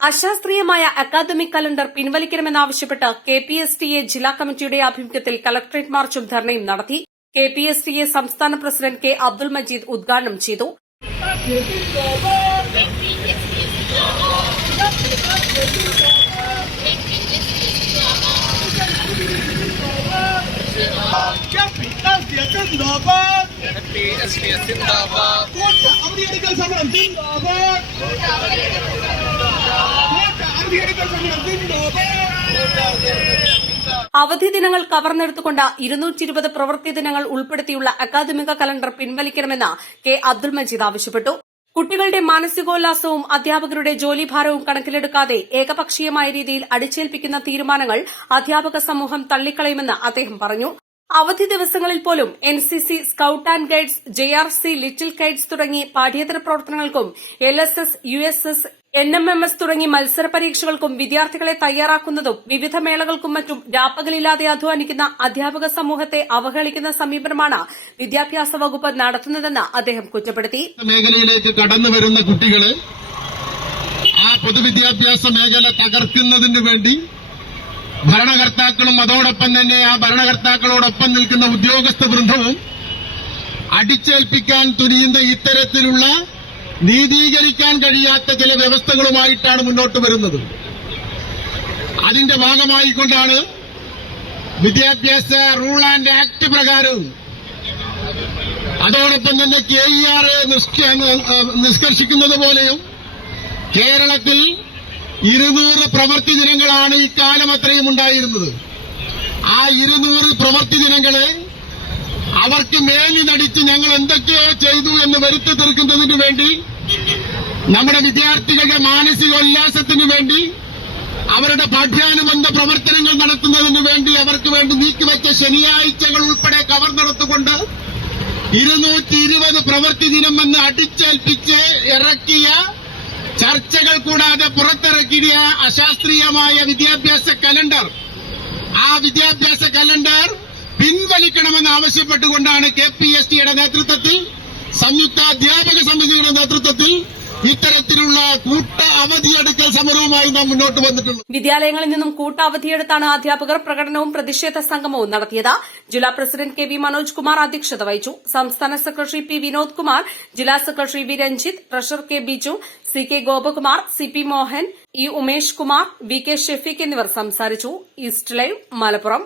അശാസ്ത്രീയമായ academic calendar പിൻവലിക്കണമെന്നാവശ്യപ്പെട്ട് KPSTA ജില്ലാ കമ്മിറ്റിയുടെ ആഭിമുഖ്യത്തിൽ കളക്ടറേറ്റ് മാർച്ചും ധർണയും നടത്തി. കെപിഎസ്ടിഎ സംസ്ഥാന പ്രസിഡന്റ് കെ അബ്ദുൾ മജീദ് ഉദ്ഘാടനം ചെയ്തു. അവധി ദിനങ്ങൾ കവർന്നെടുത്തുകൊണ്ട് 220 പ്രവൃത്തി ദിനങ്ങൾ ഉൾപ്പെടുത്തിയുള്ള അക്കാദമിക കലണ്ടർ പിൻവലിക്കണമെന്ന് കെ അബ്ദുൾ മജീദ് ആവശ്യപ്പെട്ടു. കുട്ടികളുടെ മാനസികോല്ലാസവും അധ്യാപകരുടെ ജോലിഭാരവും കണക്കിലെടുക്കാതെ ഏകപക്ഷീയമായ രീതിയിൽ അടിച്ചേൽപ്പിക്കുന്ന തീരുമാനങ്ങൾ അധ്യാപക സമൂഹം തള്ളിക്കളയുമെന്ന് അദ്ദേഹം പറഞ്ഞു. അവധി ദിവസങ്ങളിൽ പോലും NCC, scout and guides, JRC, little kites തുടങ്ങി പാഠ്യേതര പ്രവർത്തനങ്ങൾക്കും എൽഎസ്എസ്, യുഎസ്എസ്, എൻഎംഎംഎസ് തുടങ്ങി മത്സര പരീക്ഷകൾക്കും വിദ്യാർത്ഥികളെ തയ്യാറാക്കുന്നതും വിവിധ മേളകൾക്കും മറ്റും രാപ്പകലില്ലാതെ അധ്വാനിക്കുന്ന അധ്യാപക സമൂഹത്തെ അവഹേളിക്കുന്ന സമീപനമാണ് വിദ്യാഭ്യാസ വകുപ്പ് നടത്തുന്നതെന്ന് അദ്ദേഹം കുറ്റപ്പെടുത്തി. മേഖലയിലേക്ക് കടന്നുവരുന്ന കുട്ടികളെ ആ പൊതുവിദ്യാഭ്യാസ മേഖല തകർക്കുന്നതിനു വേണ്ടി ഭരണകർത്താക്കളും അതോടൊപ്പം തന്നെ ആ ഭരണകർത്താക്കളോടൊപ്പം നിൽക്കുന്ന ഉദ്യോഗസ്ഥ വൃന്ദവും അടിച്ചേൽപ്പിക്കാൻ തുനിയുന്ന ഇത്തരത്തിലുള്ള നീതീകരിക്കാൻ കഴിയാത്ത ചില വ്യവസ്ഥകളുമായിട്ടാണ് മുന്നോട്ട് വരുന്നത്. അതിന്റെ ഭാഗമായിക്കൊണ്ടാണ് വിദ്യാഭ്യാസ റൂൾ ആൻഡ് ആക്ട് പ്രകാരവും അതോടൊപ്പം തന്നെ KER നിഷ്കർഷിക്കുന്നത് പോലെയും കേരളത്തിൽ 200 പ്രവൃത്തി ദിനങ്ങളാണ് ഇക്കാലം അത്രയും ഉണ്ടായിരുന്നത്. ആ 200 പ്രവൃത്തി ദിനങ്ങളെ അവർക്ക് മേലി നടിച്ച് ഞങ്ങൾ എന്തൊക്കെയോ ചെയ്തു എന്ന് വരുത്തി തീർക്കുന്നതിനു വേണ്ടി, നമ്മുടെ വിദ്യാർത്ഥികളുടെ മാനസികോല്ലാസത്തിനു വേണ്ടി, അവരുടെ പാഠ്യാനുബന്ധ പ്രവർത്തനങ്ങൾ നടത്തുന്നതിനു വേണ്ടി അവർക്ക് വേണ്ടി നീക്കിവെച്ച ശനിയാഴ്ചകൾ ഉൾപ്പെടെ കവർന്നെടുത്തുകൊണ്ട് 220 പ്രവൃത്തി ദിനമെന്ന് അടിച്ചേൽപ്പിച്ച് ഇറക്കിയ, ചർച്ചകൾ കൂടാതെ പുറത്തിറക്കിയ അശാസ്ത്രീയമായ വിദ്യാഭ്യാസ കലണ്ടർ, ആ വിദ്യാഭ്യാസ കലണ്ടർ പിൻവലിക്കണമെന്ന് ആവശ്യപ്പെട്ടുകൊണ്ടാണ് കെപിഎസ്ടിയുടെ നേതൃത്വത്തിൽ, സംയുക്ത അധ്യാപക സമിതിയുടെ നേതൃത്വത്തിൽ ഇത്തരത്തിലുള്ള കൂട്ട അവധിയെടുക്കൽ സമരവുമായി നാം മുന്നോട്ട് വന്നിട്ടുണ്ട്. വിദ്യാലയങ്ങളിൽ നിന്നും കൂട്ട അവധിയെടുത്താണ് അധ്യാപകർ പ്രകടനവും പ്രതിഷേധ സംഗമവും നടത്തിയത്. ജില്ലാ president K V Manoj Kumar അധ്യക്ഷത വഹിച്ചു. സംസ്ഥാന സെക്രട്ടറി പി വിനോദ് കുമാർ, ജില്ലാ secretary V Ranjith, treasurer K Biju, C K Gopakumar, C P Mohan, E Umesh Kumar, V K Shefeeq എന്നിവർ സംസാരിച്ചു. East Live, Malappuram.